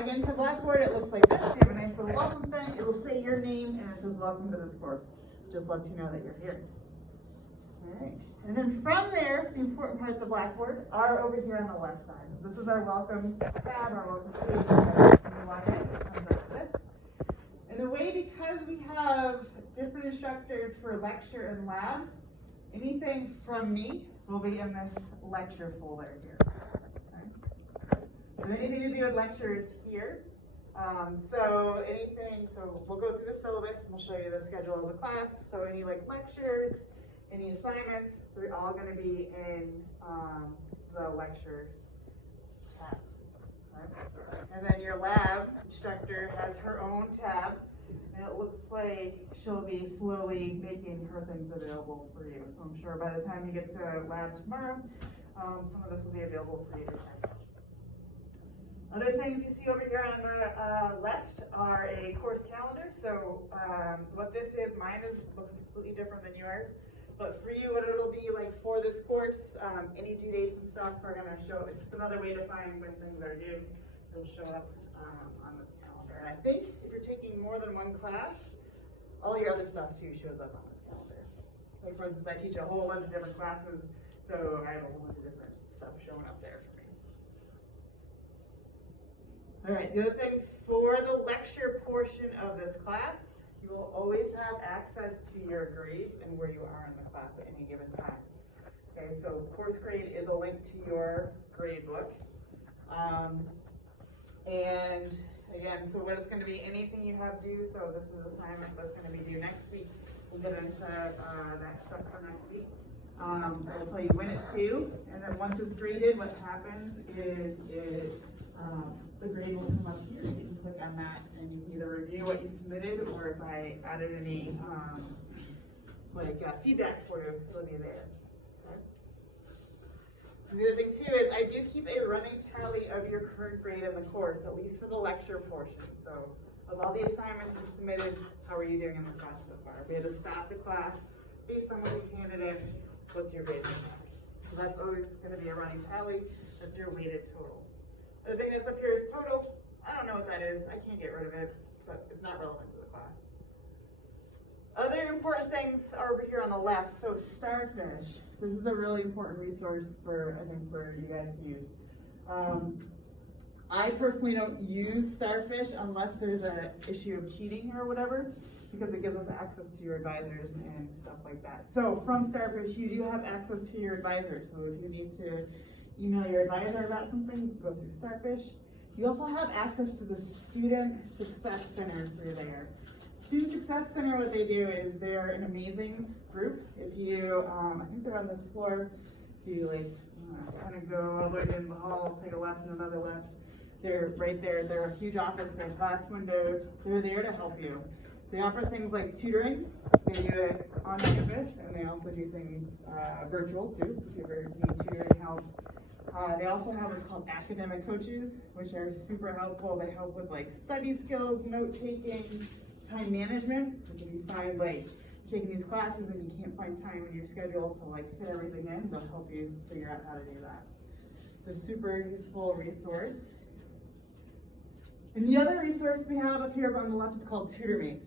log into Blackboard, it looks like this. You have a nice little welcome thing. It will say your name and it says welcome to this course. Just lets you know that you're here. All right. And then from there, the important parts of Blackboard are over here on the left side. This is our welcome tab, our welcome page. When you log in, it comes up with this. And the way, because we have different instructors for lecture and lab, anything from me will be in this lecture folder here. Okay. So anything to do with lecture is here. So we'll go through the syllabus and we'll show you the schedule of the class. So any like lectures, any assignments, they're all going to be in the lecture tab. Right? And then your lab instructor has her own tab, and it looks like she'll be slowly making her things available for you. So I'm sure by the time you get to lab tomorrow, some of this will be available for you to check out. Other things you see over here on the left are a course calendar. So what this is, looks completely different than yours. But for you, what it'll be like for this course, any due dates and stuff are going to show. It's just another way to find when things are due. It'll show up on this calendar. And I think if you're taking more than one class, all your other stuff too shows up on this calendar. Like for instance, I teach a whole bunch of different classes, so I have a whole bunch of different stuff showing up there for me. All right, the other thing for the lecture portion of this class, you will always have access to your grades and where you are in the class at any given time. Okay, so course grade is a link to your grade book. And again, so what it's going to be, anything you have due, so this is an assignment that's going to be due next week. We'll get into that stuff for next week. I'll tell you when it's due, and then once it's graded, what happens is the grade will come up here. You can click on that and you can either review what you submitted, or if I added any feedback for you, it'll be there. Okay. And the other thing too is I do keep a running tally of your current grade in the course, at least for the lecture portion. So of all the assignments you submitted, how are you doing in the class so far? If we had to stop the class based on what you handed in, what's your grade in the class? So that's always going to be a running tally. That's your weighted total. The thing that's up here is total. I don't know what that is. I can't get rid of it, but it's not relevant to the class. Other important things are over here on the left. So Starfish. This is a really important resource for you guys to use. I personally don't use Starfish unless there's an issue of cheating or whatever, because it gives us access to your advisors and stuff like that. So from Starfish, you do have access to your advisor. So if you need to email your advisor about something, you can go through Starfish. You also have access to the Student Success Center through there. Student Success Center, what they do is they're an amazing group. If you, I think they're on this floor. If you kind of go all the way in the hall, take a left and another left, they're right there. They're a huge office. They have glass windows. They're there to help you. They offer things like tutoring. They do it on campus, and they also do things virtual too, if you ever need tutoring help. They also have what's called academic coaches, which are super helpful. They help with study skills, note taking, time management. If you find taking these classes and you can't find time in your schedule to fit everything in, they'll help you figure out how to do that. So super useful resource. And the other resource we have up here on the left is called TutorMe.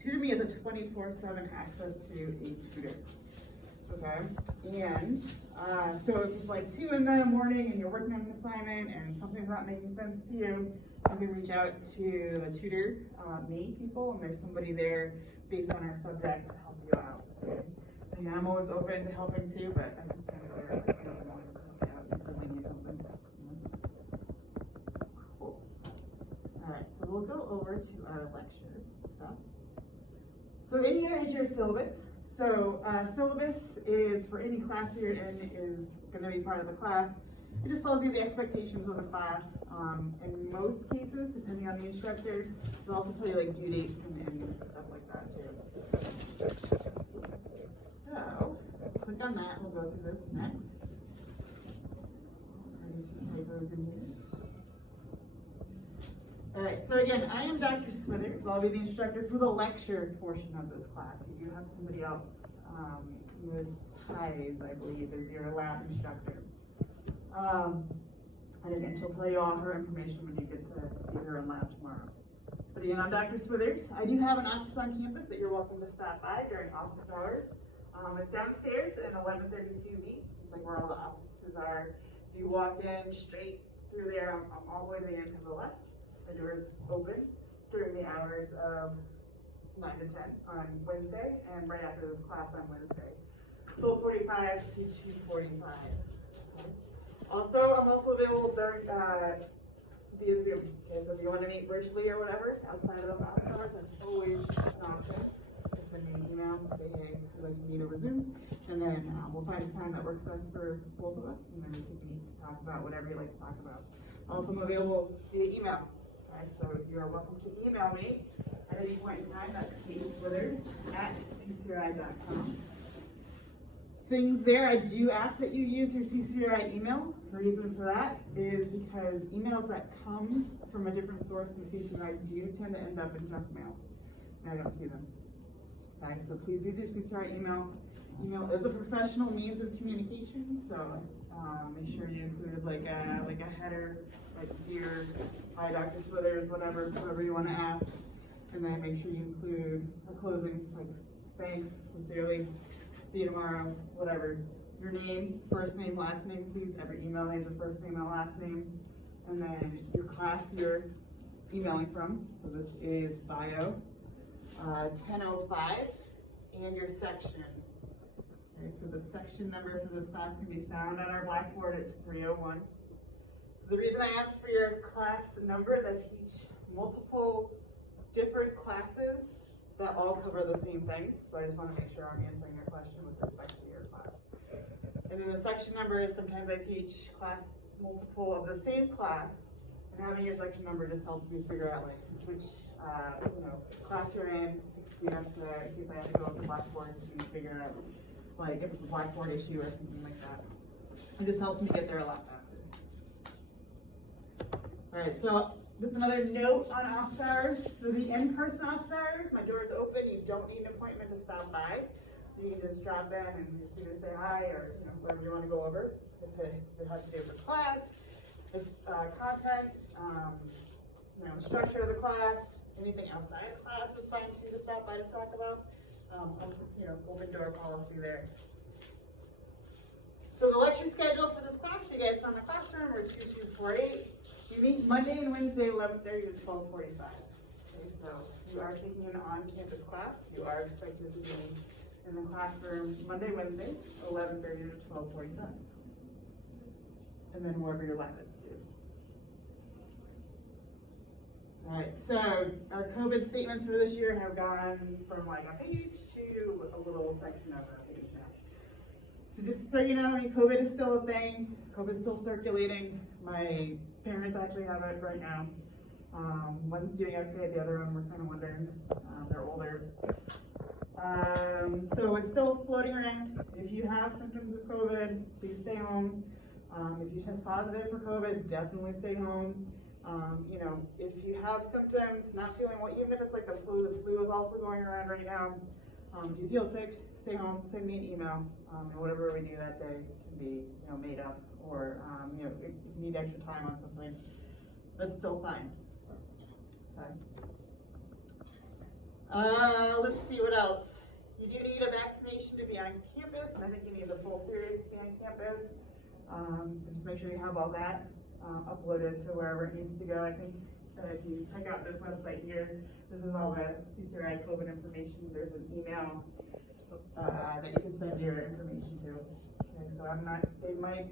TutorMe is a 24/7 access to a tutor. Okay, and so if it's 2 in the morning and you're working on an assignment and something's not making sense to you, you can reach out to the tutor me people, and there's somebody there based on our subject to help you out. Okay? And I'm always open to helping too, but I just kind of clear up so you want to help out if you suddenly need something. Cool. All right, so we'll go over to our lecture stuff. So in here is your syllabus. So syllabus is for any class you're in is going to be part of the class. It just tells you the expectations of the class. In most cases, depending on the instructor, it'll also tell you due dates and stuff like that too. So click on that. We'll go through this next. Some typos in here. All right, so again, I am Dr. Smithers. I'll be the instructor for the lecture portion of this class. You do have somebody else, Ms. Hayes, I believe, is your lab instructor. And she'll tell you all her information when you get see her in lab tomorrow. But again, I'm Dr. Swithers. I do have an office on campus that you're welcome to stop by during office hours. It's downstairs in 1132B. It's like where all the offices are. You walk in straight through there, all the way to the end to the left. The doors open during the hours of 9 to 10 on Wednesday, and right after this class on Wednesday. 12:45 to 2:45. Okay. Also, I'm also available during via Zoom. Okay, so if you want to meet virtually or whatever, outside of those office hours, that's always an option. Just send me an email and say, hey, I'd like to meet over Zoom, and then we'll find a time that works best for both of us, and then we can talk about whatever you like to talk about. Also, I'm available via email. Okay, so you are welcome to email me at any point in time. That's CCRI@CCRI.com. Things there, I do ask that you use your CCRI email. The reason for that is because emails that come from a different source than CCRI do tend to end up in junk mail, and I don't see them. Okay, so please use your CCRI email. Email is a professional means of communication, so make sure you include like a header, like dear, hi Dr. Swithers, whatever you want to ask, and then make sure you include a closing, like thanks, sincerely, see you tomorrow, whatever. Your name, first name, last name, please. Every email needs a first name and a last name, and then your class you're emailing from. So this is bio 1005, and your section. Okay, so the section number for this class can be found on our blackboard. It's 301. So the reason I asked for your class number is I teach multiple different classes that all cover the same things. So I just want to make sure I'm answering your question with respect to your class. And then the section number is sometimes I teach class multiple of the same class, and having your section number just helps me figure out like which class you're in. We have to, in case I have to go up to Blackboard to figure out like if it's a Blackboard issue or something like that. It just helps me get there a lot faster. All right, so just another note on office hours. For the in-person office hours, my door is open. You don't need an appointment to stop by. So you can just drop in and just either say hi or whatever you want to go over. If it has to do with class, it's content, structure of the class, anything outside of class is fine too to stop by to talk about. Open door policy there. So the lecture schedule for this class, you guys found the classroom, or 2248. You meet Monday and Wednesday, 11:30 to 12:45. Okay, so you are taking an on-campus class. You are expected to be in the classroom Monday, Wednesday, 11:30 to 12:45. And then wherever your lab is due. All right, so our COVID statements for this year have gone from like a page to a little section of a page now. So just so you know, COVID is still a thing. COVID is still circulating. My parents actually have it right now. One's doing okay, the other one we're kind of wondering. They're older. So it's still floating around. If you have symptoms of COVID, please stay home. If you test positive for COVID, definitely stay home. If you have symptoms, not feeling well, even if it's like the flu is also going around right now. If you feel sick, stay home, send me an email, and whatever we do that day can be, made up, or, if you need extra time on something, that's still fine. Okay. Let's see what else. You do need a vaccination to be on campus, and I think you need the full series to be on campus. So just make sure you have all that uploaded to wherever it needs to go. I think if you check out this website here, this is all the CCRI COVID information. There's an email that you can send your information to. Okay, so they might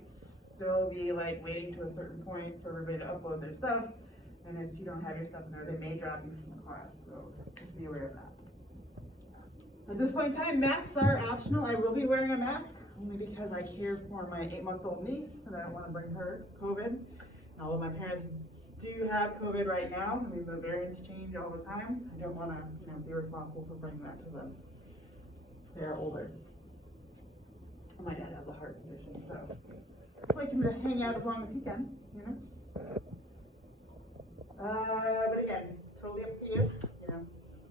still be like waiting to a certain point for everybody to upload their stuff. And if you don't have your stuff in there, they may drop you from the class. So just be aware of that. At this point in time, masks are optional. I will be wearing a mask only because I care for my 8-month-old niece and I don't want to bring her COVID. And although my parents do have COVID right now, the variants change all the time, I don't want to be responsible for bringing that to them. They're older. My dad has a heart condition, so I'd like him to hang out as long as he can, But again, totally up to you.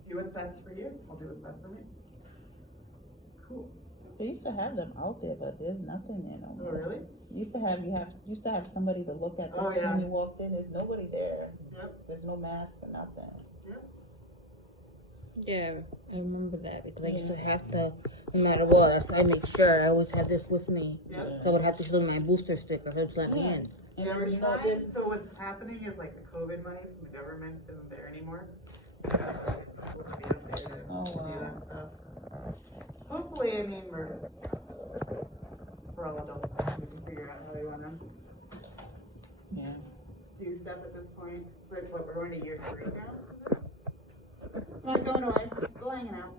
Do what's best for you. I'll do what's best for me. Cool. They used to have them out there, but there's nothing there no more. Oh, really? You used to have somebody to look at this when you walked in. There's nobody there. Yep. there's no mask or nothing. Yeah, I remember that because I used to have to, no matter what, I make sure I always had this with me. Yep. So I would have to show my booster sticker to let me in. Yeah, we're you know, trying, so what's happening is like the COVID money from the government isn't there anymore. We'll be updated Oh, to do wow. that stuff. Hopefully, I mean, we're all adults, we can figure out how we wanna Yeah. do stuff at this point. It's what, we're going to year 3 now? It's not going away, it's still hanging out.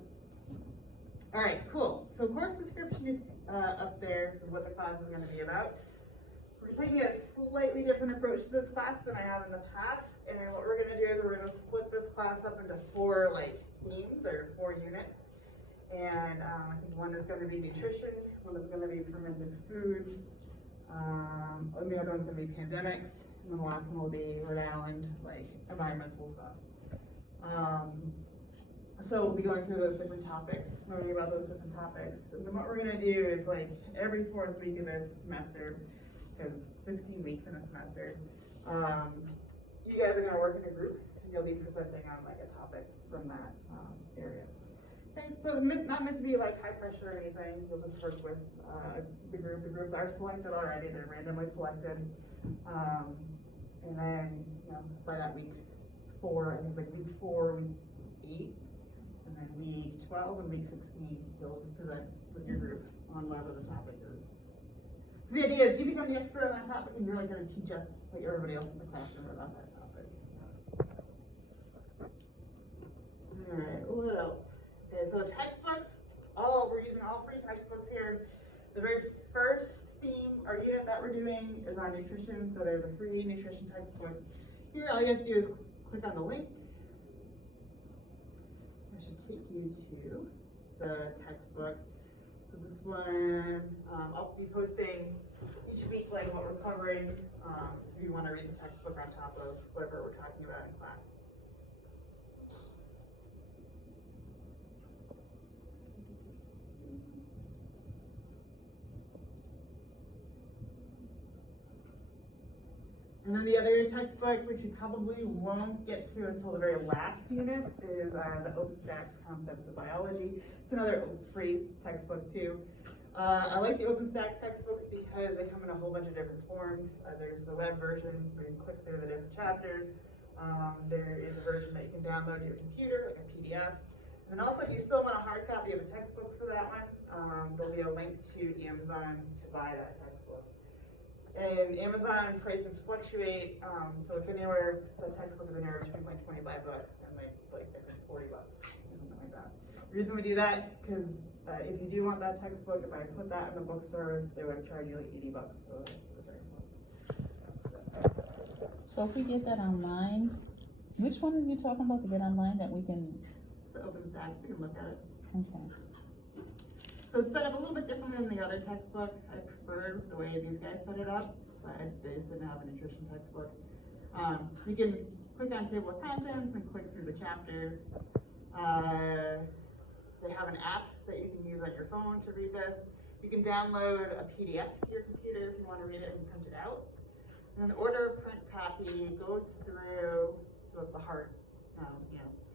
Alright, cool. So course description is up there, so what the class is gonna be about. We're taking a slightly different approach to this class than I have in the past, and what we're gonna do is we're gonna split this class up into 4 like themes or 4 units. And I think one is gonna be nutrition, one is gonna be fermented foods, and the other one's gonna be pandemics, and then the last one will be Rhode Island, like environmental stuff. So we'll be going through those different topics, learning about those different topics. And then what we're gonna do is like every 4th week of this semester, because 16 weeks in a semester, you guys are gonna work in a group and you'll be presenting on like a topic from that area. Okay, so not meant to be like high pressure or anything, you'll just work with the group. The groups are selected already, they're randomly selected. And then, you know, by that week 4, I think it's like week 4, week 8, and then week 12 and week 16, you'll just present with your group on whatever the topic is. So the idea is you become the expert on that topic and you're like going to teach us, like everybody else in the classroom, about that topic. Alright, what else? Okay, so textbooks, we're using all free textbooks here. The very first theme or unit that we're doing is on nutrition, so there's a free nutrition textbook. Here, all you have to do is click on the link. It should take you to the textbook. So this one, I'll be posting each week like what we're covering, if you want to read the textbook on top of whatever we're talking about in class. And then the other textbook, which you probably won't get to until the very last unit, is the OpenStax Concepts of Biology. It's another free textbook too. I like the OpenStax textbooks because they come in a whole bunch of different forms. There's the web version where you can click through the different chapters. There is a version that you can download to your computer, like a PDF. And then also, if you still want a hard copy of a textbook for that one, there'll be a link to Amazon to buy that textbook. And Amazon prices fluctuate, so it's anywhere, the textbook is anywhere between like $25 and like $40 or something like that. The reason we do that, because if you do want that textbook, if I put that in the bookstore, they would charge you like $80 for the textbook. So if we get that online, which one are you talking about to get online that we can? It's the OpenStax, we can look at it. Okay. So it's set up a little bit differently than the other textbook. I prefer the way these guys set it up, but they just didn't have a nutrition textbook. You can click on table of contents and click through the chapters. They have an app that you can use on your phone to read this. You can download a PDF to your computer if you want to read it and print it out. And then the order of print copy goes through, so it's the hard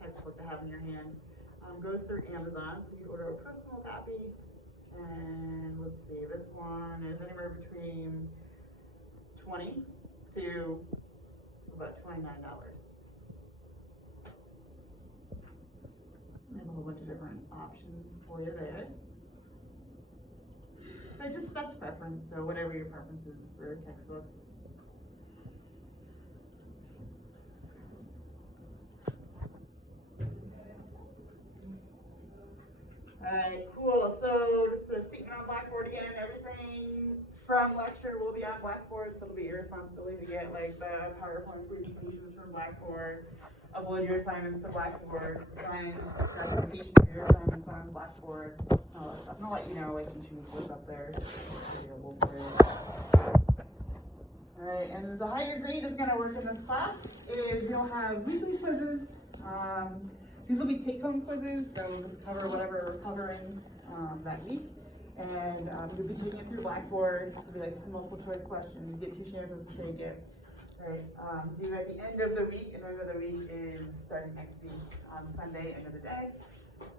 textbook to have in your hand. Goes through Amazon, so you order a personal copy, and let's see, this one is anywhere between $20 to about $29. I have a whole bunch of different options for you there. But that's preference, so whatever your preference is for textbooks. Alright, cool. So just the statement on Blackboard again. Everything from lecture will be on Blackboard, so it'll be your responsibility to get like the PowerPoint presentations from Blackboard, upload your assignments to Blackboard, find documentation for your assignments on Blackboard, all that stuff. And I'll let you know like each week what's up there. Alright, and the higher grade is going to work in this class is you'll have weekly quizzes. These will be take-home quizzes, so we'll just cover whatever we're covering that week. And you'll be taking it through Blackboard. It'll be like 10 multiple choice questions. You get 2 chances to take it. right? Due at the end of the week, and the end of the week is starting next week on Sunday, end of the day.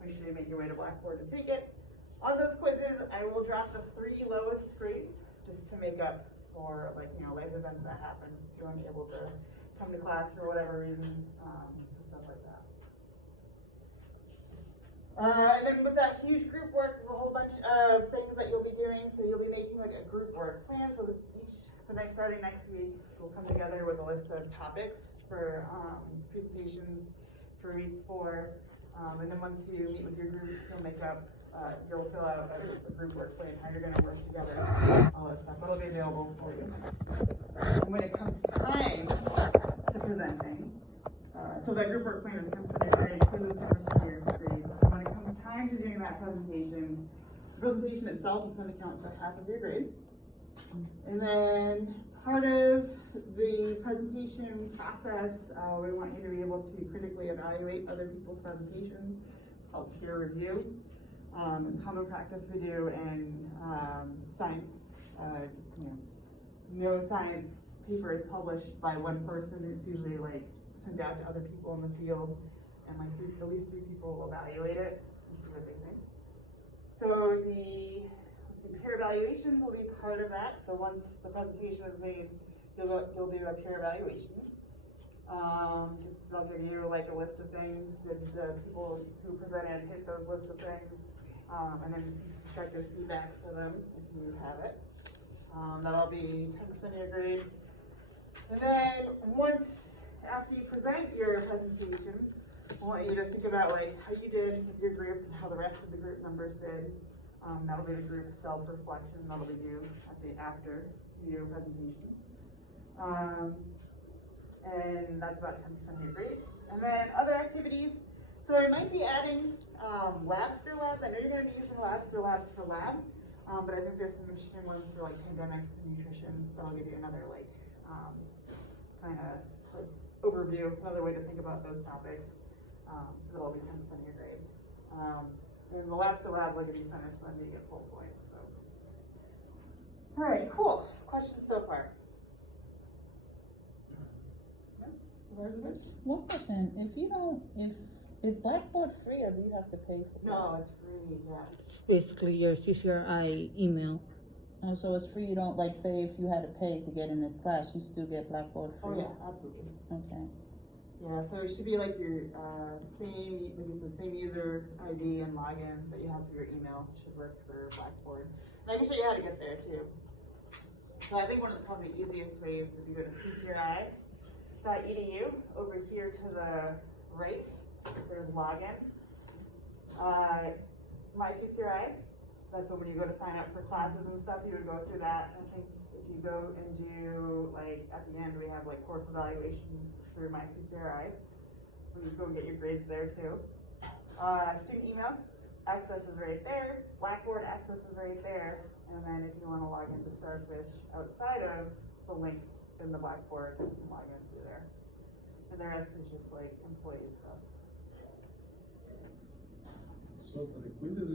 Make sure you make your way to Blackboard to take it. On those quizzes, I will drop the 3 lowest grades just to make up for, like, you know, life events that happen. If you're unable to come to class for whatever reason, stuff like that. And then with that huge group work, there's a whole bunch of things that you'll be doing. So you'll be making like a group work plan. So starting next week, we'll come together with a list of topics for presentations for week 4. And then once you meet with your group, you'll fill out a group work plan, how you're going to work together, all that stuff. That'll be available for you. And when it comes time to presenting, so that group work plan is 10% of your grade, quizzes 10% of your grade. When it comes time to doing that presentation, the presentation itself is going to count for half of your grade. And then part of the presentation process, we want you to be able to critically evaluate other people's presentations. It's called peer review. Common practice we do in science. No science paper is published by one person. It's usually like sent out to other people in the field, and like at least 3 people will evaluate it and see what they think. So the peer evaluations will be part of that. So once the presentation is made, you'll do a peer evaluation. I'll give you like a list of things. Did the people who presented hit those lists of things? And then just constructive feedback for them if you have it. That'll be 10% of your grade. And then after you present your presentation, I want you to think about like how you did with your group and how the rest of the group members did. That'll be the group self-reflection. That'll be you after your presentation. And that's about 10% of your grade. And then other activities. So I might be adding labs for labs. I know you're going to be using labs for lab, but I think there's some interesting ones for like pandemics and nutrition that'll give you another like kind of like overview, another way to think about those topics. That'll be 10% of your grade. And the labs will give you finish, then you get full points. So, all right, cool. Questions so far? No? One question: is Blackboard free, or do you have to pay for it? No, it's free. Yeah. Basically, your CCRI email. Oh, so it's free. You don't like say if you had to pay to get in this class, you still get Blackboard free. Oh yeah, absolutely. Okay. Yeah, so it should be like your same user ID and login that you have for your email should work for Blackboard. And I can show you how to get there too. So I think one of the probably easiest ways is if you go to CCRI.edu. Over here to the right, there's login. My CCRI. That's when you go to sign up for classes and stuff, you would go through that. I think if you go and do, like, at the end, we have, like, course evaluations through my CCRI. You go and get your grades there, too. Student email access is right there. Blackboard access is right there. And then if you want to log into Starfish outside of the link in the Blackboard, you can log in through there. And the rest is just, like, employee stuff. So for the quizzes,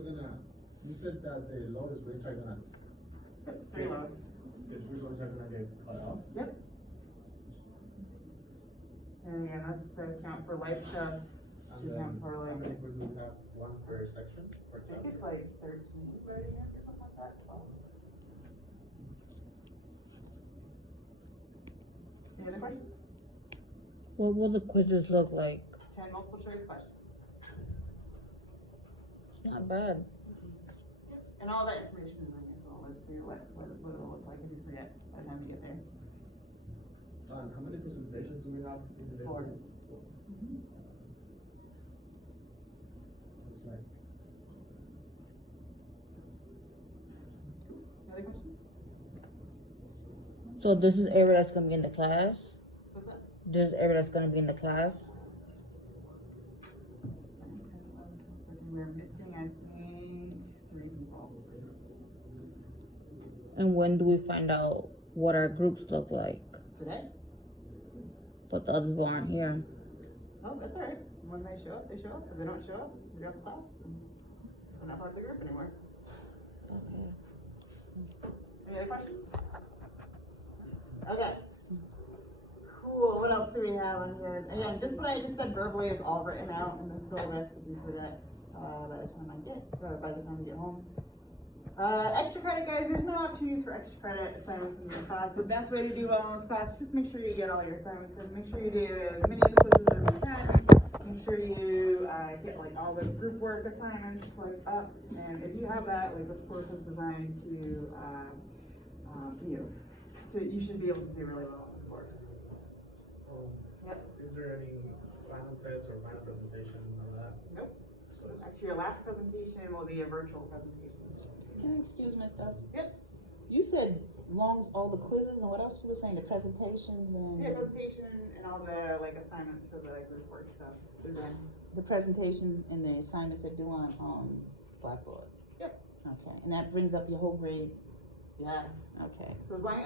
you said that the lowest grades are gonna. Yep, 3 lowest. The 3 lowest are gonna get cut off? Yep. And again, that's to account for life stuff. And To then, account for how like, many quizzes do we have? 1 per section? Per I class? think it's like 13 right here, or something like that. 12. Any other questions? What will the quizzes look like? 10 multiple choice questions. It's not bad. And all that information is on your small list too, what it'll look like if you forget by the time you get there. How many presentations do we have in the day? 4. Looks like. Any other questions? So this is area that's gonna be in the class? What's that? This is area that's gonna be in the class? We're missing, I think, 3 people. And when do we find out what our groups look like? Today? But the others aren't here. Oh, that's all right. When they show up, they show up. If they don't show up, we go to class. They're not part of the group anymore. Okay. Any other questions? Okay. Cool, what else do we have on here? Again, just what I just said verbally is all written out in the syllabus if you forget, by the time by the time you get home. Extra credit, guys, there's no opportunities for extra credit assignments in this class. The best way to do well in this class, just make sure you get all your assignments in, make sure you do as many of the quizzes as you can, make sure you get like all the group work assignments like up, and if you have that, like this course is designed to, so you should be able to do really well in this course. Yep. Is there any final test or final presentation on that? Nope. Actually, your last presentation will be a virtual presentation. Can I excuse myself? Yep. You said longs all the quizzes and what else you were saying, the presentations and? Yeah, presentation and all the like assignments for the group work stuff is in. The presentations and the assignments they do on Blackboard? Yep. Okay, and that brings up your whole grade? Yeah. Okay. So as long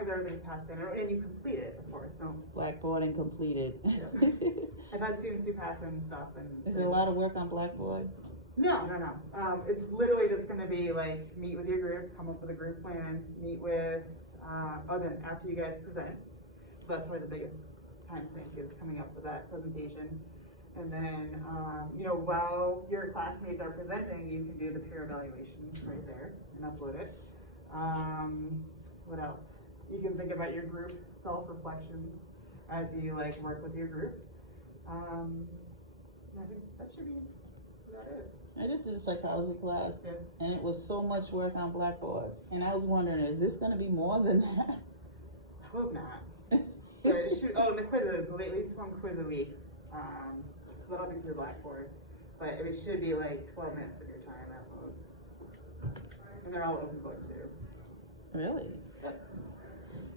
as everything's passed in, and you complete it, of course, don't. Blackboard and completed. I've had students who pass in stuff and. Is there a lot of work on Blackboard? No. It's literally just gonna be like, meet with your group, come up with a group plan, meet with, then after you guys present. So that's where the biggest time sink is coming up with that presentation. And then, while your classmates are presenting, you can do the peer evaluation right there and upload it. What else? You can think about your group self-reflection as you like work with your group. I think that should be about it. I just did a psychology class, Yeah. and it was so much work on Blackboard, and I was wondering, is this going to be more than that? I hope not. But it should, and the quizzes, at least one quiz a week. So that'll be through Blackboard. But it should be like 12 minutes of your time at most. And they're all open book too. Really? Yep.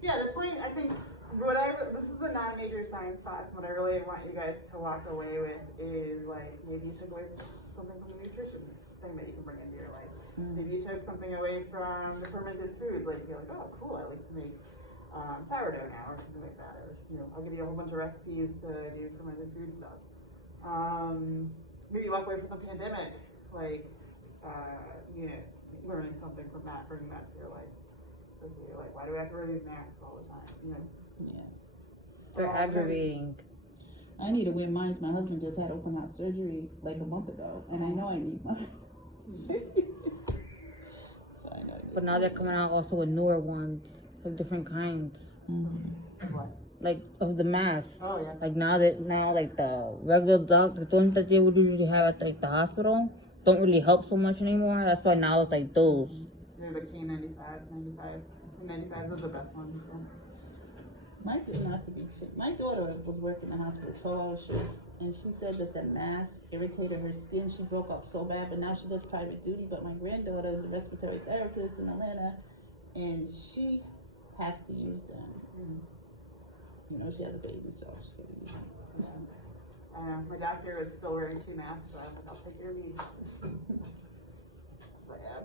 Yeah, the point, I think, this is the non-major science class, and what I really want you guys to walk away with is like, maybe you took away something from the nutrition thing that you can bring into your life. Maybe you took something away from the fermented foods, like you're like, oh cool, I like to make sourdough now, or something like that. Or, I'll give you a whole bunch of recipes to do fermented food stuff. Maybe you walk away from the pandemic, like, learning something from that, bringing that to your life. Like, you're like, why do we have to wear these masks all the time? Yeah. They're aggravating. I need to wear mine. My husband just had open heart surgery like a month ago, and I know I need mine. So I know I need But now they're coming out also with newer ones, of different kinds. What? Like of the masks. Oh yeah. Like now like the regular the ones that they would usually have at like the hospital don't really help so much anymore. That's why now it's like those. They're the K95s, 95. K95s are the best ones. Yeah. My daughter was working in the hospital 12-hour shifts, and she said that the mask irritated her skin. She broke up so bad, but now she does private duty. But my granddaughter is a respiratory therapist in Atlanta, and she has to use them. She has a baby, so she's gonna use them. Yeah. My doctor is still wearing 2 masks, so I'm like, I'll take your lead. But yeah.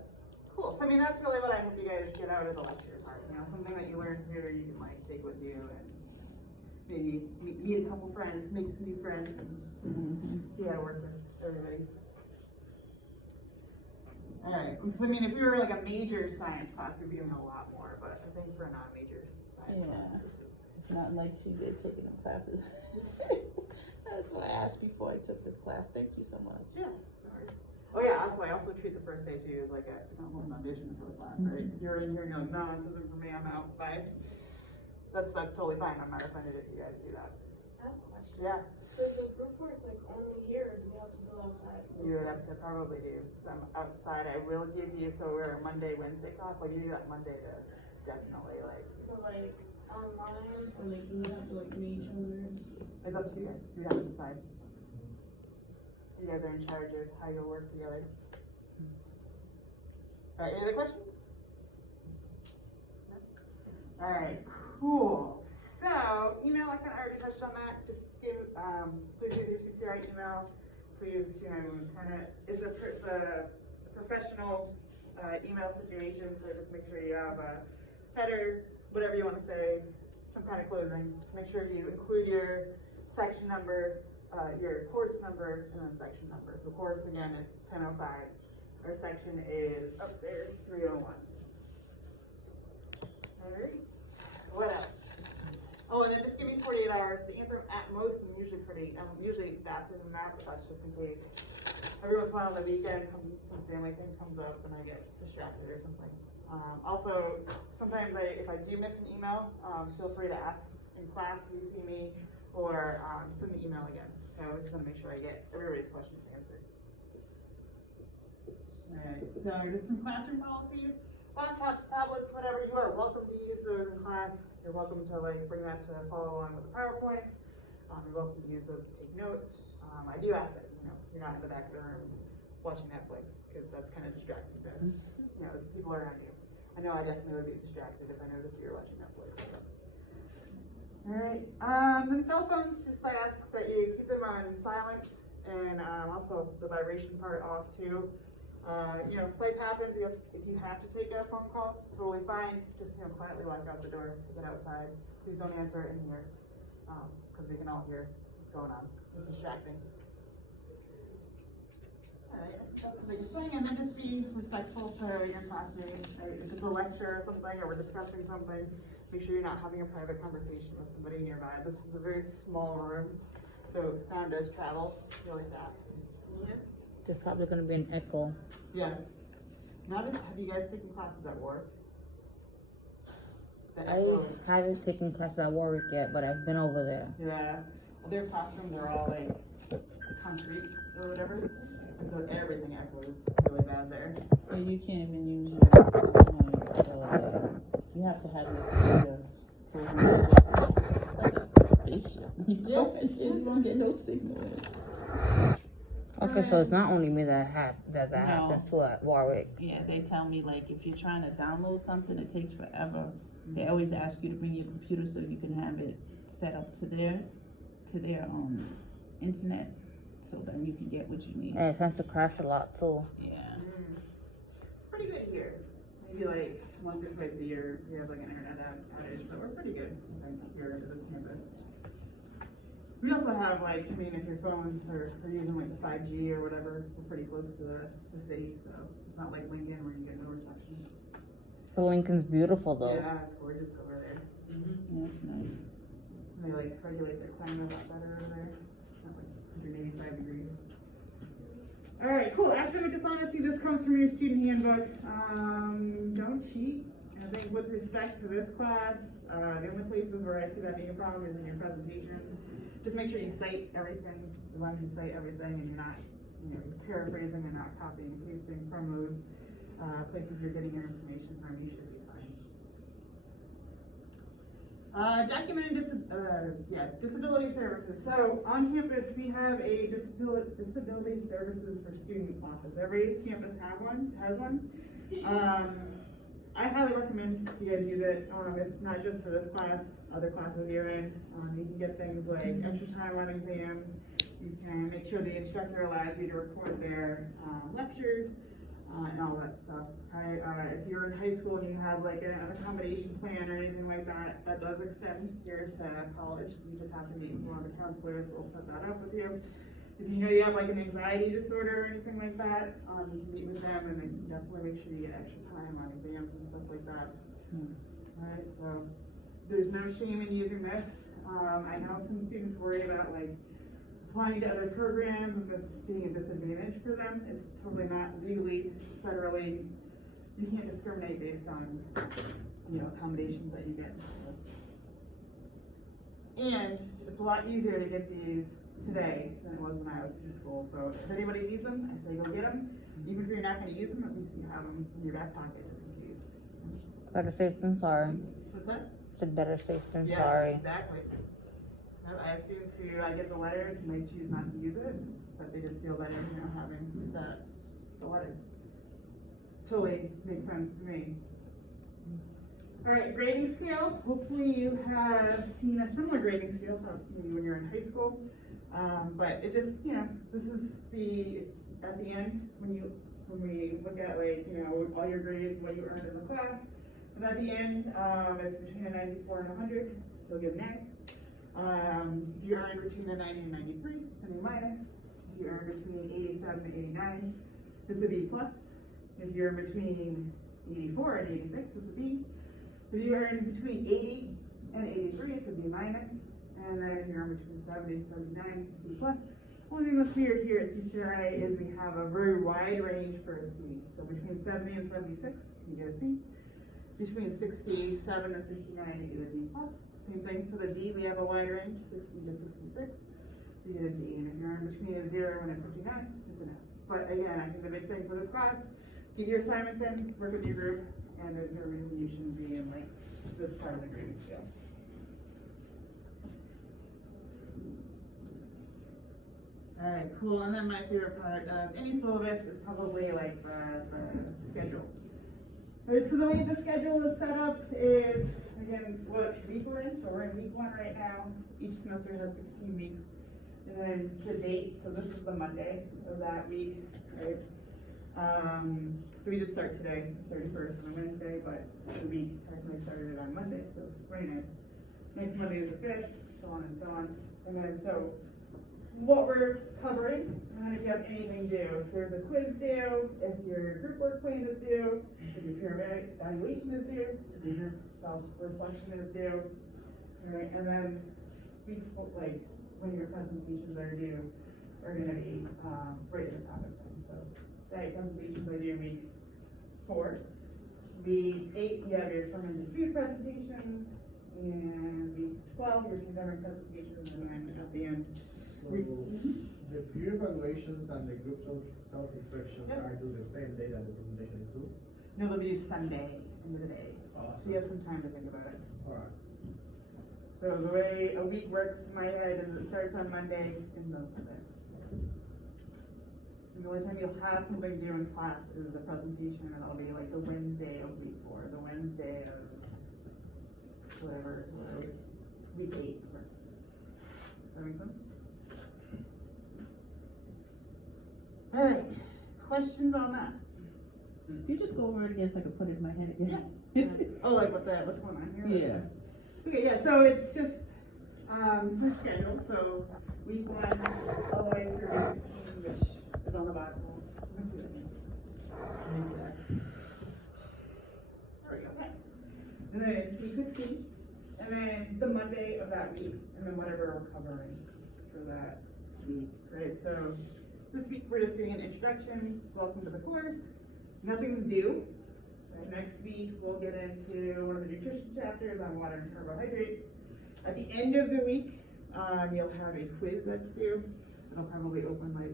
Cool. So that's really what I hope you guys get out of the lecture part. Something that you learn here you can like take with you and maybe meet a couple friends, make some new friends, and work with everybody. All right. Because if we were like a major science class, we'd be doing a lot more. But I think for a non-major science class, It's not like she did taking them classes. That's what I asked before I took this class. Thank you so much. Yeah. Oh yeah, I also treat the first day too as like it's kind of an audition for the class, right? If you're in here and you're like, no, this isn't for me, I'm out. Bye. That's totally fine. I'm not offended if you guys do that. I have a question. Yeah. Does the group work like only here, or do we have to go outside? You would have to probably do some outside. I will give you, so we're a Monday, Wednesday class. Like you do that Monday to definitely like. But like online, or like you have to like meet each other? It's up to you guys. You have to decide. You guys are in charge of how you'll work together. All right, any other questions? No? All right, cool. So, email, I kind of already touched on that. Just give, please use your CCRI email. Please, it's a professional email situation, so just make sure you have a header, whatever you want to say, some kind of closing. Just make sure you include your section number, your course number, and then section number. So course, again, is 1005. Our section is up there, 301. All right. What else? Oh, and then just give me 48 hours to answer them at most. I'm usually usually faster than that, but that's just in case. Every once in a while on the weekend, some family thing comes up and I get distracted or something. Also, sometimes if I do miss an email, feel free to ask in class if you see me, or send the email again. I always want to make sure I get everybody's questions answered. Alright, so just some classroom policies. Laptops, tablets, whatever, you are welcome to use those in class. You're welcome to bring that to follow along with the PowerPoints. You're welcome to use those to take notes. I do ask that, you're not in the back of the room watching Netflix, because that's kind of distracting to, people around you. I know I definitely would be distracted if I noticed you were watching Netflix. Alright, then cell phones, just I ask that you keep them on silent, and also the vibration part off too. Life happens, if you have to take a phone call, totally fine, just quietly walk out the door, get outside. Please don't answer it in here, because we can all hear what's going on. It's distracting. Alright, that's the biggest thing, and then just be respectful to your classmates. Right? If it's a lecture or something, or we're discussing something, make sure you're not having a private conversation with somebody nearby. This is a very small room, so sound does travel really fast. Yeah. There's probably gonna be an echo. Yeah. Have you guys taken classes at work? I haven't taken classes at Warwick yet, but I've been over there. Yeah. Their classrooms are all concrete or whatever, and so everything echoes really bad there. Or you can't even use your you have to have your computer for it's like a spaceship. You don't get no signal. Okay, so it's not only me that No. happens to at Warwick. Yeah, they tell me if you're trying to download something, it takes forever. They always ask you to bring your computer so you can have it set up to their internet, so then you can get what you need. And it tends to crash a lot too. Yeah. It's pretty good here. Maybe once or twice a year we have an internet outage, but we're pretty good here at this campus. We also have if your phones are using the 5G or whatever, we're pretty close to the city, so it's not like Lincoln where you get no reception. Lincoln's beautiful though. Yeah, it's gorgeous over there. That's nice. They regulate their climate a lot better over there. It's not 185 degrees. Alright, cool. Academic dishonesty, this comes from your student handbook. Don't cheat. I think with respect to this class, the only places where I see that being a problem is in your presentations. Just make sure you cite everything, the ones you cite everything, and you're not paraphrasing and not copying and pasting from those places you're getting your information from. You should be fine. Documented disability services. So on campus we have a disability services for student office. Every campus has one. I highly recommend you guys use it. If not just for this class, other classes you're in. You can get things like extra time on exams. You can make sure the instructor allows you to record their lectures and all that stuff. If you're in high school and you have an accommodation plan or anything like that, that does extend here to college. You just have to meet with one of the counselors. We'll set that up with you. If you know you have an anxiety disorder or anything like that, you can meet with them, and they can definitely make sure you get extra time on exams and stuff like that. Alright, so there's no shame in using this. I know some students worry about applying to other programs and this being a disadvantage for them. It's totally not legally, federally. You can't discriminate based on accommodations that you get. And it's a lot easier to get these today than it was when I was in school. So if anybody needs them, I say go get them. Even if you're not going to use them, at least you have them in your back pocket just in case. Better safe than sorry. What's that? It's better safe than Yeah, sorry. exactly. I have students who I get the letters and they choose not to use it, but they just feel better, having the letter. Totally makes sense to me. Alright, grading scale. Hopefully you have seen a similar grading scale maybe when you're in high school. But it just, this is at the end when we look at all your grades, what you earned in the class. And at the end, it's between a 94 and 100, you'll get an A. If you earn between a 90 and 93, it's an A minus. If you earn between 87 and 89, it's a B plus. If you're between 84 and 86, it's a B. If you earn between 80 And 83, it's a B minus. And then if you're in between 70 and 79, it's a C plus. Only thing that's weird here at CCRI is we have a very wide range for a C. So between 70 and 76, you get a C. Between 67 and 69, you get a D plus. Same thing for the D, we have a wide range, 60 to 66, you get a D. And if you're in between a 0 and a 59, it's an F. But again, I think the big thing for this class, get your assignments in, work with your group, and there's no reason you shouldn't be in like this part of the grading scale. Alright, cool, and then my favorite part of any syllabus is probably like the schedule. Alright, so the way the schedule is set up is, again, what week we're in, so we're in week 1 right now. Each semester has 16 weeks. And then the date, so this is the Monday of that week, right? So we did start today, 31st on Wednesday, but the week technically started on Monday, so right now. Next Monday is the 5th, so on and so on. And then so what we're covering, and then if you have anything due, if there's a quiz due, if your group work plan is due, if your peer evaluation is due, if your group self-reflection is due, right? And then we like when your presentations are due are going to be right in the topic thing. So that presentations are due week 4. Week 8, you have your fermented food presentations, and week 12, your pandemic presentations, and then at the end. The peer evaluations and the group self-reflections Yep. are due the same day that the presentation is due? No, they'll be Sunday, end of the day. Awesome. So you have some time to think about it. Alright. So the way a week works in my head is it starts on Monday and goes Sunday. And the only time you'll have something due in class is a presentation, and that'll be like the Wednesday of week 4, the Wednesday of whatever week 8, of course. Does that make sense? Alright, questions on that? If you just go over it again so I can put it in my head again. Oh, like what's going on here? Yeah. Okay, yeah, so it's just, the schedule, so week 1, all the way through week 16, which is on the bottom. Let's see what I mean. There we go, okay. And then week 16, and then the Monday of that week, and then whatever we're covering for that week, right? So this week we're just doing an introduction, welcome to the course, nothing's due. Next week, we'll get into one of the nutrition chapters on water and carbohydrates. At the end of the week, you'll have a quiz that's due. It'll probably open like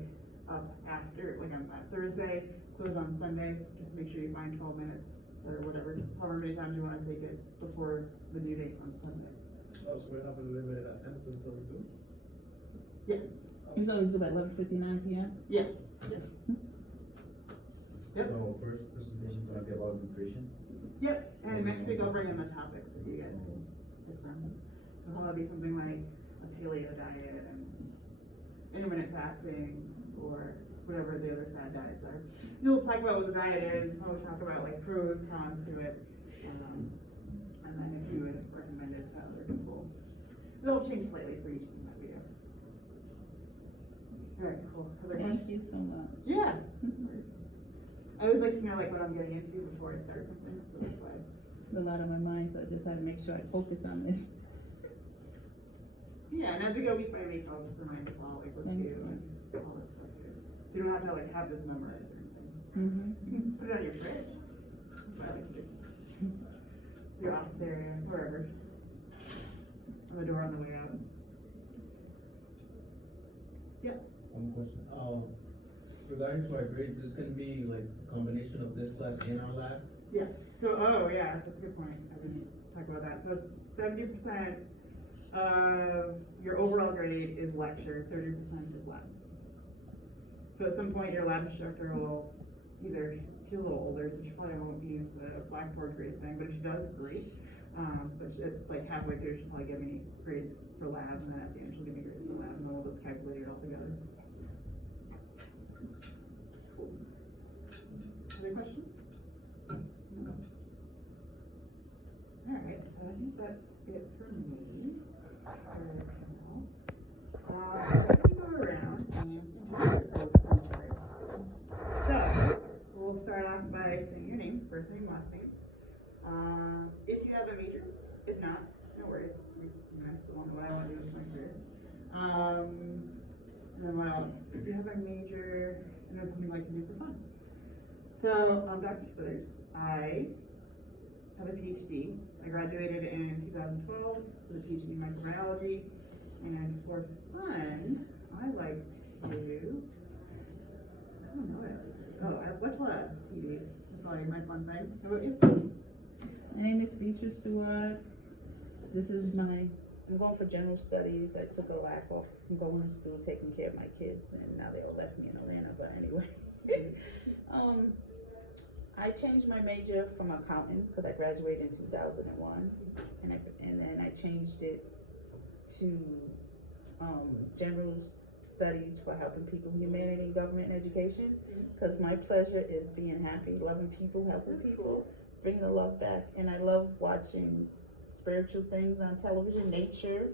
up after, like on that Thursday, close on Sunday. Just make sure you find 12 minutes or whatever, however many times you want to take it before the due date on Sunday. Oh, so we have a limited attempts until 2? Yeah. It's always about 11:59 p.m. Yeah. Yep. So first presentation gonna be about nutrition. Yep. And next week I'll bring in the topics that you guys can pick from. So it'll be something like a paleo diet and intermittent fasting or whatever the other fad diets are. You'll talk about what the diet is, we'll talk about like pros, cons to it, and then if you would recommend it to other people. It'll change slightly for each thing that we do. Alright, cool. Other Thank you so much. Yeah. I always like to know like what I'm getting into before I start something, so that's why. A lot on my mind, so I just had to make sure I focus on this. Yeah, and as we go week by week, I'll just remind us all like what's new and all that stuff too. So you don't have to like have this memorized or anything. Mm-hmm. You can put it on your fridge. That's what I like to do. Your office area, wherever. On the door on the way out. Yep. One question. Regarding to our grades, is gonna be like a combination of this class and our lab? Yeah. So, oh yeah, that's a good point. I didn't talk about that. So 70% of your overall grade is lecture, 30% is lab. So at some point your lab instructor will either, she's a little older, so she probably won't use the Blackboard grade thing, but if she does, great. But she, like halfway through, she'll probably give me grades for lab, and then at the end she'll give me grades for lab, and then we'll just calculate it all together. Cool. Other questions? No. Alright, so I think that's it for me. For now. I can go around and introduce ourselves to each other. So, we'll start off by saying your name, first name, last name. If you have a major, if not, No worries. That's the one what I want to do with my career. And then what else? If you have a major, and then something like to do for fun. So, Dr. Smithers, I have a PhD. I graduated in 2012 with a PhD in microbiology. And for fun, I like to, I don't know what I like to do. Oh, I watch a lot of TV. That's probably my fun thing. How about you? My name is Beatrice Stewart. I'm going for general studies. I took a lack off from going to school, taking care of my kids, and now they all left me in Atlanta, but anyway. I changed my major from accounting because I graduated in 2001, and then I changed it to general studies for helping people, humanity, government, and education, because my pleasure is being happy, loving people, helping people, bringing the love back, and I love watching spiritual things on television, nature,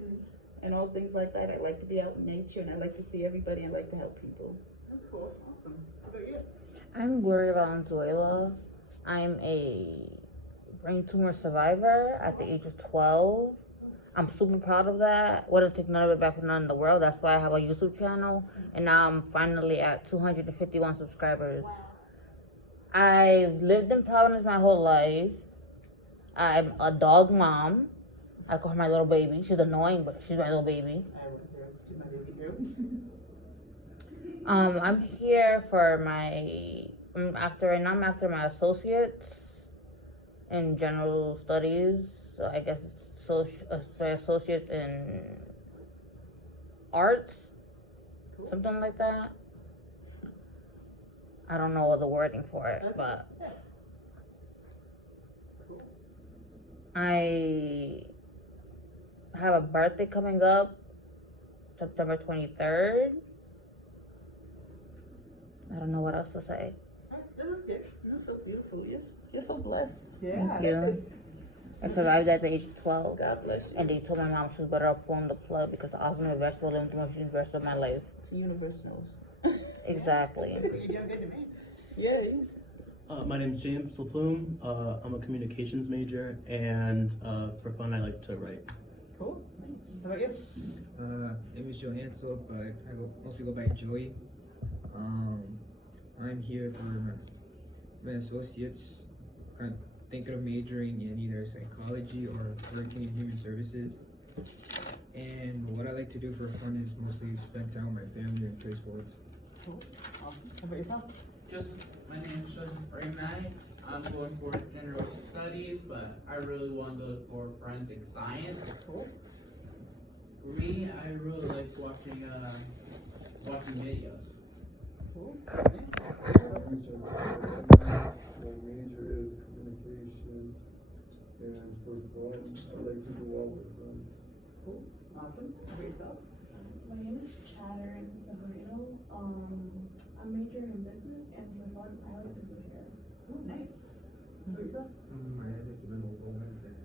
and all things like that. I like to be out in nature, and I like to see everybody, and I like to help people. That's cool. Awesome. How about you? I'm Gloria Valenzuela. I'm a brain tumor survivor at the age of 12. I'm super proud of that. Wouldn't take none of it back from none in the world. That's why I have a YouTube channel, and now I'm finally at 251 subscribers. I've lived in Providence my whole life. I'm a dog mom. I call her my little baby. She's annoying, but she's my little baby. I would say she's my baby too. I'm here for I'm after my associates in general studies. So I guess it's associates in arts, something like that. I don't know the wording for it, but I have a birthday coming up, September 23rd. I don't know what else to say. That's good. You're so beautiful. You're so blessed. Yeah. Thank you. I survived at the age of 12. God bless you. And they told my mom she was better off pulling the plug because I was in a vegetable living through the rest of my life. The universe knows. Exactly. You're doing good to me. Yeah. My name's James LaPlume. I'm a communications major, and for fun, I like to write. Cool. How about you? Name is Joe Hansel, but I mostly go by Joey. I'm here for my associates. I'm thinking of majoring in either psychology or working in human services. And what I like to do for fun is mostly spend time with my family and play sports. Cool. Awesome. How about yourself? My name is Joseph Raymond. I'm going for general studies, but I really want to go for forensic science. Cool. For me, I really like watching videos. Cool. My major is communication, and for fun, I like to go out with friends. Cool. Awesome. How about yourself? My name is Chatter Sabrino. I'm majoring in business, and for fun, I like to do hair. Cool. Nice. How about yourself? My name is Emmanuel Gomez, and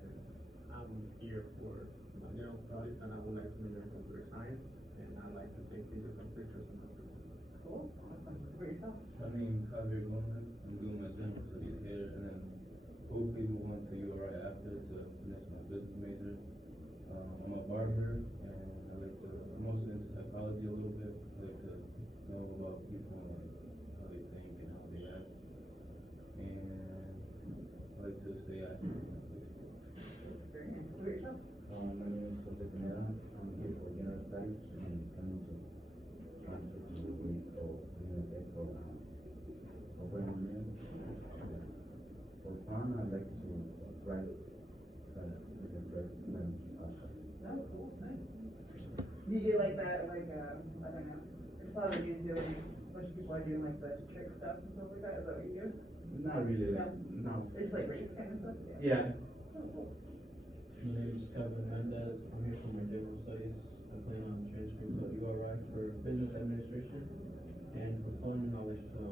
I'm here for my general studies, and I would like to major in computer science, and I like to take videos and pictures and everything. Cool. Awesome. How about yourself? My name is Javier Gomez. I'm doing my general studies here, and then hopefully move on to URI after to finish my business major. I'm a barber, and I'm also into psychology a little bit. I like to know about people and like how they think and how they act, and I like to stay active. Very nice. How about yourself? My name is Jose Pineda. I'm here for general studies and planning to transfer to the Unitec program. Software engineering. For fun, I like to write Oh, cool. Nice. Do you do like that, I don't know, I saw the news doing, a bunch of people are doing like the trick stuff and stuff like that, is that what you do? Not really. No. No. It's like race kind of stuff? Yeah. Oh, cool. My name is Kevin Hernandez. I'm here for my general studies. I'm planning on transferring to URI for business administration. And for fun, I like to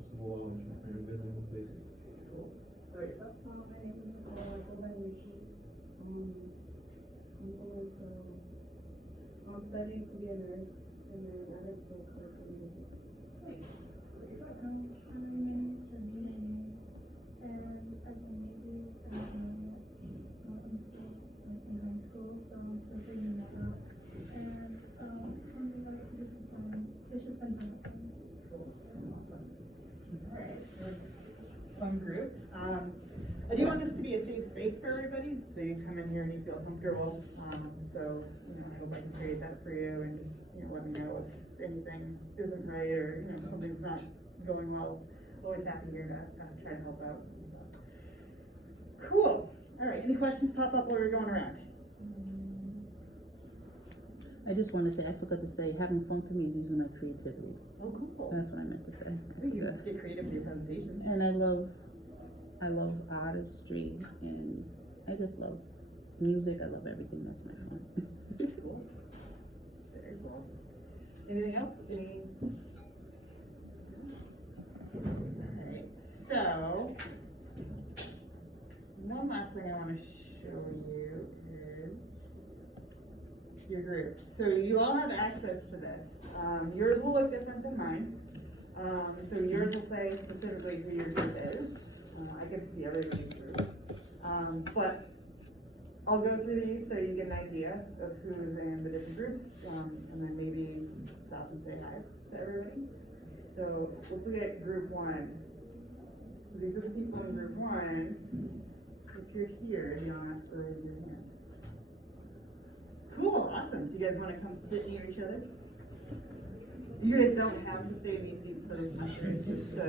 just go out and visit new places. Cool. How about yourself? My name is Kobayashi. I'm studying to be a nurse, and then I like to color community. Nice. My name is Sabine, and as a major, I'm So you come in here and you feel comfortable, so, you know, I hope I can create that for you and just, you know, let me know if anything isn't right or, you know, something's not going well. Always happy here to try to help out and stuff. Cool. All right, any questions pop up while we're going around? I just want to say, I forgot to say, having fun for me is using my creativity. Oh, cool. That's what I meant to say. I think you get creative with your presentations. And I love artistry, and I just love music. I love everything. That's my fun. Cool. Very cool. Anything else? Alright, so one last thing I want to show you is your groups. So you all have access to this. Yours will look different than mine. So yours will say specifically who your group is. I can see everybody's group. But I'll go through these so you get an idea of who's in the different groups, and then maybe stop and say hi to everybody. So let's look at group 1. So these are the people in group 1. If you're here, you don't have to raise your hand. Cool, awesome. Do you guys want to come sit near each other? You guys don't have to stay in these seats for this semester, it's just to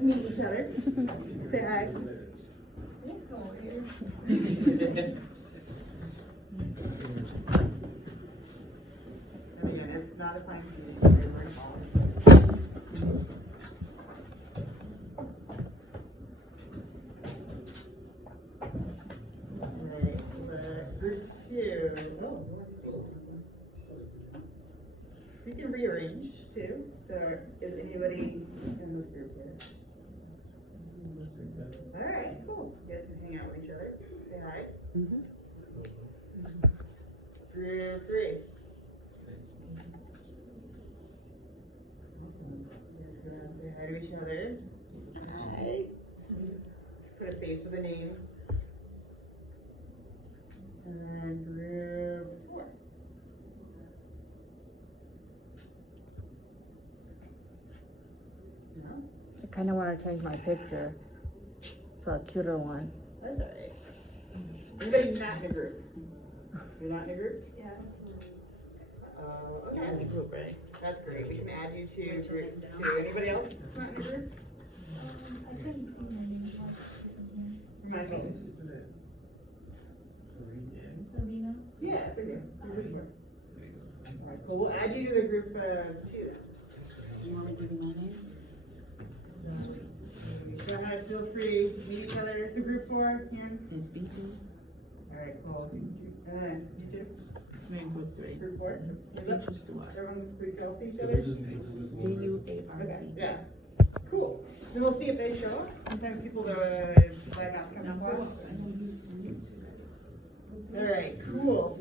meet each other. Say hi. Let's go over here. And again, it's not assigned seating, so you're very following. Alright, group 2. Oh, we can rearrange too. So, is anybody in this group here? Alright, cool. You guys can hang out with each other. Say hi. Group 3. Awesome. You guys go around and say hi to each other. Hi. Put a face with a name. And then group 4. No? I kind of want to change my picture to a cuter one. That's alright. Anybody not in a group? You're not in a group? Yeah, Okay. In the group, right? That's great. We can add you to group 2. Anybody else not in a group? I couldn't see my name. Remind me. Sabina? Yeah, it's okay. Alright, cool. We'll add you to the group 2 then. You want me to give you my name? So, go ahead, feel free to meet each other. So group 4, hands. It's BP. Alright, cool. And then you two? I'm in group 3. Group 4? Hands up. Beatrice Duarte. Everyone, so you can all see each other? D-U-A-R-T. Okay, yeah. Cool. Then we'll see if they show up. Sometimes people do like not come to class. Alright, cool.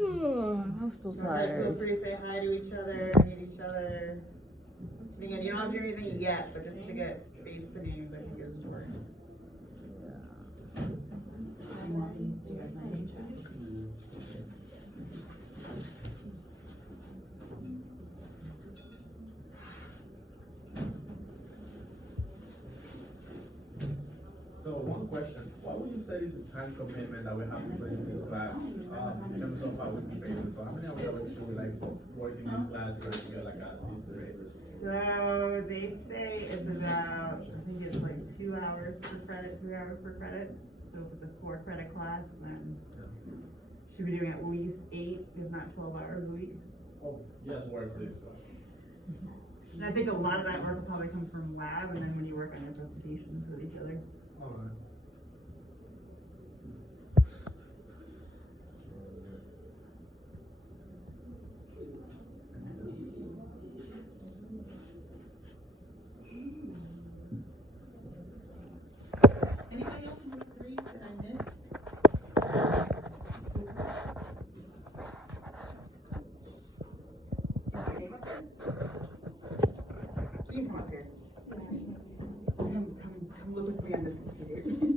I'm still Feel tired. free to say hi to each other, meet each other. And again, you don't have to do anything yet, but just to get face to names, I think is important. So one question, what would you say is the time commitment that we have to put in this class, in terms of our weekly payment? So how many hours a week should we like work in this class in order to get like at least the grade? So they say it's about, I think it's like 2 hours per credit, 3 hours per credit. So if it's a 4 credit class, then should be doing at least 8, if not 12 hours a week. Oh, yes, work for this class. And I think a lot of that work will probably come from lab, and then when you work on your presentations with each other. Alright. Anybody else in group 3 that I missed? You can come up here. Come look with me on this computer.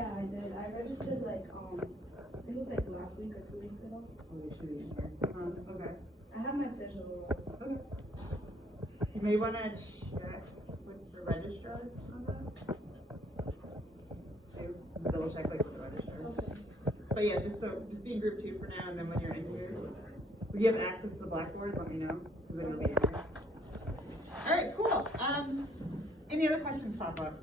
Yeah, I did. I registered like, I think it was like last week or 2 weeks ago. Oh, you should be in here. Okay. I have my schedule. Okay. You may wanna check with the registrar on that. Double check like with the registrar. Okay. But yeah, just be in group 2 for now, and then when you're in here, when you have access to the Blackboard, let me know, because it'll be in there. Alright, cool. Any other questions pop up?